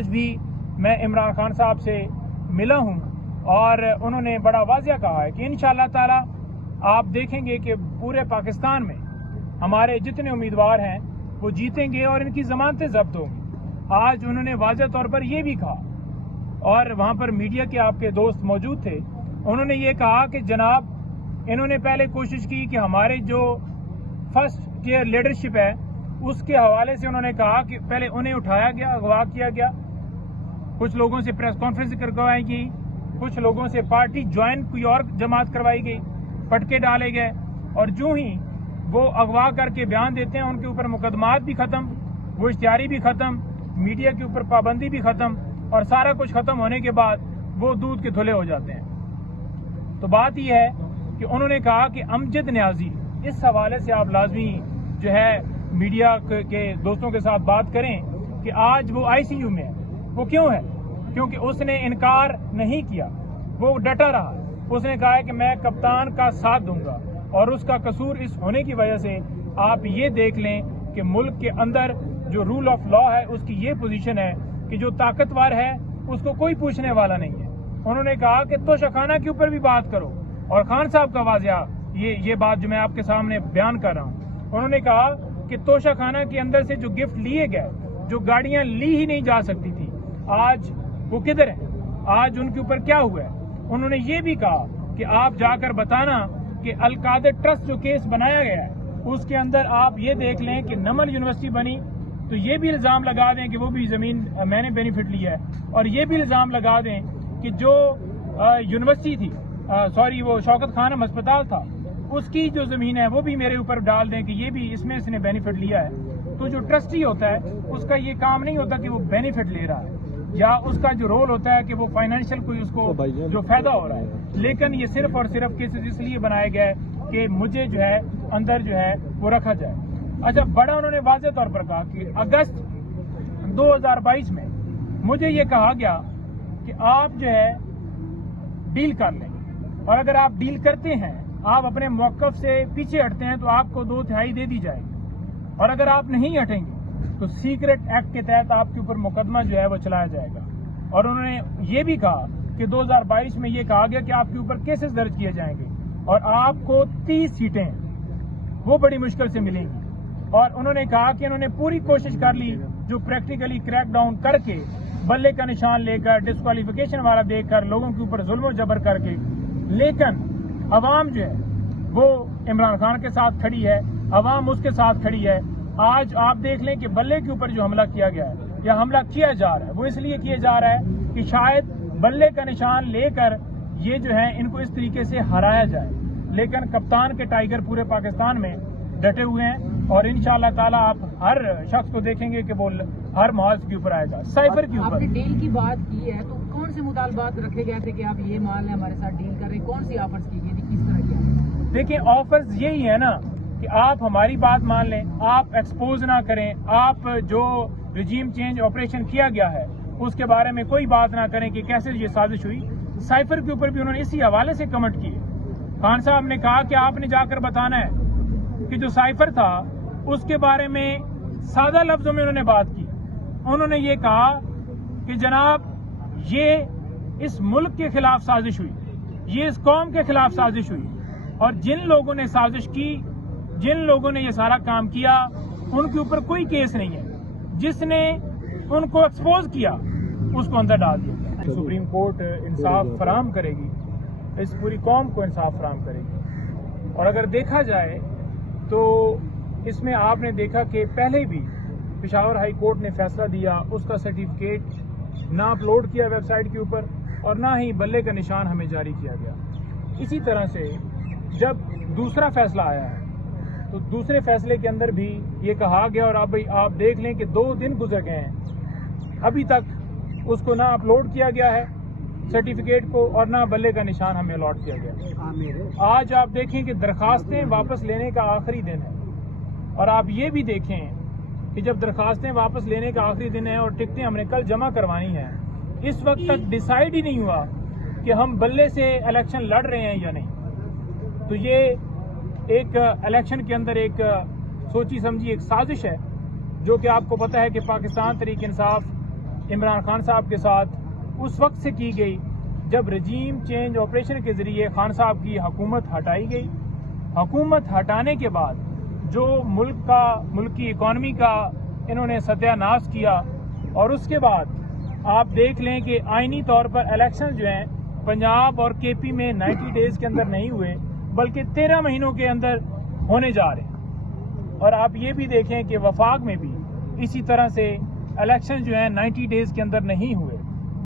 آج بھی میں عمران خان صاحب سے ملا ہوں اور انہوں نے بڑا واضح کہا ہے کہ انشاءاللہ تعالی آپ دیکھیں گے کہ پورے پاکستان میں ہمارے جتنے امیدوار ہیں وہ جیتیں گے اور ان کی ضمانتیں ضبط ہوں گی۔ آج انہوں نے واضح طور پر یہ بھی کہا، اور وہاں پر میڈیا کے آپ کے دوست موجود تھے، انہوں نے یہ کہا کہ جناب انہوں نے پہلے کوشش کی کہ ہمارے جو فرسٹ ٹیئر لیڈرشپ ہے اس کے حوالے سے انہوں نے کہا کہ پہلے انہیں اٹھایا گیا، اغوا کیا گیا، کچھ لوگوں سے پریس کانفرنس کروائی گئی، کچھ لوگوں سے پارٹی جوائن کوئی اور جماعت کروائی گئی، پٹکے ڈالے گئے، اور جو ہی وہ اغوا کر کے بیان دیتے ہیں ان کے اوپر مقدمات بھی ختم، وہ اشتہاری بھی ختم، میڈیا کے اوپر پابندی بھی ختم، اور سارا کچھ ختم ہونے کے بعد وہ دودھ کے دھلے ہو جاتے ہیں۔ تو بات یہ ہے کہ انہوں نے کہا کہ امجد نیازی، اس حوالے سے آپ لازمی جو ہے میڈیا کے دوستوں کے ساتھ بات کریں کہ آج وہ آئی سی یو میں ہے۔ وہ کیوں ہے؟ کیونکہ اس نے انکار نہیں کیا، وہ ڈٹا رہا، اس نے کہا ہے کہ میں کپتان کا ساتھ دوں گا، اور اس کا قصور اس ہونے کی وجہ سے آپ یہ دیکھ لیں کہ ملک کے اندر جو رول آف لا ہے اس کی یہ پوزیشن ہے کہ جو طاقتور ہے اس کو کوئی پوچھنے والا نہیں ہے۔ انہوں نے کہا کہ توشہ خانہ کے اوپر بھی بات کرو، اور خان صاحب کا واضح یہ بات جو میں آپ کے سامنے بیان کر رہا ہوں، انہوں نے کہا کہ توشہ خانہ کے اندر سے جو گفٹ لیے گئے، جو گاڑیاں لی ہی نہیں جا سکتی تھی، آج وہ کدھر ہیں، آج ان کے اوپر کیا ہوا ہے۔ انہوں نے یہ بھی کہا کہ آپ جا کر بتانا کہ القادر ٹرسٹ جو کیس بنایا گیا ہے اس کے اندر آپ یہ دیکھ لیں کہ نمل یونیورسٹی بنی تو یہ بھی الزام لگا دیں کہ وہ بھی زمین میں نے بینیفٹ لیا ہے، اور یہ بھی الزام لگا دیں کہ جو یونیورسٹی تھی وہ شوکت خانم ہسپتال تھا اس کی جو زمین ہے وہ بھی میرے اوپر ڈال دیں کہ یہ بھی اس میں اس نے بینیفٹ لیا ہے۔ تو جو ٹرسٹی ہوتا ہے اس کا یہ کام نہیں ہوتا کہ وہ بینیفٹ لے رہا ہے، یا اس کا جو رول ہوتا ہے کہ وہ فائنینشیل کوئی اس کو جو فائدہ ہو رہا ہے، لیکن یہ صرف اور صرف کیسز اس لیے بنائے گئے کہ مجھے جو ہے اندر جو ہے وہ رکھا جائے۔ اچھا، بڑا انہوں نے واضح طور پر کہا کہ اگست 2022 میں مجھے یہ کہا گیا کہ آپ جو ہے ڈیل کر لیں، اور اگر آپ ڈیل کرتے ہیں، آپ اپنے موقف سے پیچھے ہٹتے ہیں تو آپ کو 2/3 دے دی جائے گی، اور اگر آپ نہیں ہٹیں گے تو سیکرٹ ایکٹ کے تحت آپ کے اوپر مقدمہ جو ہے وہ چلایا جائے گا۔ اور انہوں نے یہ بھی کہا کہ 2022 میں یہ کہا گیا کہ آپ کے اوپر کیسز درج کیے جائیں گے، اور آپ کو 30 سیٹیں وہ بڑی مشکل سے ملیں گی۔ اور انہوں نے کہا کہ انہوں نے پوری کوشش کر لی جو پریکٹیکلی کریک ڈاؤن کر کے بلے کا نشان لے کر ڈسکوالیفیکیشن والا دے کر لوگوں کے اوپر ظلم و جبر کر کے، لیکن عوام جو ہے وہ عمران خان کے ساتھ کھڑی ہے، عوام اس کے ساتھ کھڑی ہے۔ آج آپ دیکھ لیں کہ بلے کے اوپر جو حملہ کیا گیا ہے یا حملہ کیا جا رہا ہے وہ اس لیے کیا جا رہا ہے کہ شاید بلے کا نشان لے کر یہ جو ہے ان کو اس طریقے سے ہرایا جائے، لیکن کپتان کے ٹائیگر پورے پاکستان میں ڈٹے ہوئے ہیں، اور انشاءاللہ تعالیٰ آپ ہر شخص کو دیکھیں گے کہ وہ ہر محاذ کے اوپر آئے گا۔ سائفر کے اوپر آپ نے ڈیل کی بات کی ہے تو کون سے مطالبات رکھے گئے تھے کہ آپ یہ مال ہے ہمارے ساتھ ڈیل کر رہے ہیں، کون سی آفرز کی گئی تھی، کس طرح کیا؟ دیکھیں، آفرز یہی ہے نا کہ آپ ہماری بات مان لیں، آپ ایکسپوز نہ کریں، آپ جو رجیم چینج آپریشن کیا گیا ہے اس کے بارے میں کوئی بات نہ کریں کہ کیسے یہ سازش ہوئی۔ سائفر کے اوپر بھی انہوں نے اسی حوالے سے کمنٹ کیے۔ خان صاحب نے کہا کہ آپ نے جا کر بتانا ہے کہ جو سائفر تھا اس کے بارے میں سادہ لفظوں میں انہوں نے بات کی۔ انہوں نے یہ کہا کہ جناب یہ اس ملک کے خلاف سازش ہوئی، یہ اس قوم کے خلاف سازش ہوئی، اور جن لوگوں نے سازش کی، جن لوگوں نے یہ سارا کام کیا، ان کے اوپر کوئی کیس نہیں ہے، جس نے ان کو ایکسپوز کیا اس کو اندر ڈال دیا۔ سپریم کورٹ انصاف فراہم کرے گی، اس پوری قوم کو انصاف فراہم کرے گی۔ اور اگر دیکھا جائے تو اس میں آپ نے دیکھا کہ پہلے بھی پشاور ہائی کورٹ نے فیصلہ دیا، اس کا سرٹیفکیٹ نہ اپلوڈ کیا ویب سائٹ کے اوپر، اور نہ ہی بلے کا نشان ہمیں جاری کیا گیا۔ اسی طرح سے جب دوسرا فیصلہ آیا ہے تو دوسرے فیصلے کے اندر بھی یہ کہا گیا، اور اب آپ دیکھ لیں کہ 2 دن گزر گئے ہیں، ابھی تک اس کو نہ اپلوڈ کیا گیا ہے سرٹیفکیٹ کو، اور نہ بلے کا نشان ہمیں الاٹ کیا گیا۔ آج آپ دیکھیں کہ درخواستیں واپس لینے کا آخری دن ہے، اور آپ یہ بھی دیکھیں کہ جب درخواستیں واپس لینے کا آخری دن ہے اور ٹکٹیں ہم نے کل جمع کروانی ہیں، اس وقت تک ڈیسائیڈ ہی نہیں ہوا کہ ہم بلے سے الیکشن لڑ رہے ہیں یا نہیں۔ تو یہ ایک الیکشن کے اندر ایک سوچی سمجھی ایک سازش ہے، جو کہ آپ کو پتہ ہے کہ پاکستان تحریک انصاف عمران خان صاحب کے ساتھ اس وقت سے کی گئی جب رجیم چینج آپریشن کے ذریعے خان صاحب کی حکومت ہٹائی گئی. حکومت ہٹانے کے بعد جو ملک کی اکانومی کا انہوں نے ستیہ ناش کیا، اور اس کے بعد آپ دیکھ لیں کہ آئینی طور پر الیکشن جو ہیں پنجاب اور کے پی میں 90 ڈیز کے اندر نہیں ہوئے بلکہ 13 مہینوں کے اندر ہونے جا رہے ہیں. اور آپ یہ بھی دیکھیں کہ وفاق میں بھی اسی طرح سے الیکشن جو ہیں 90 ڈیز کے اندر نہیں ہوئے.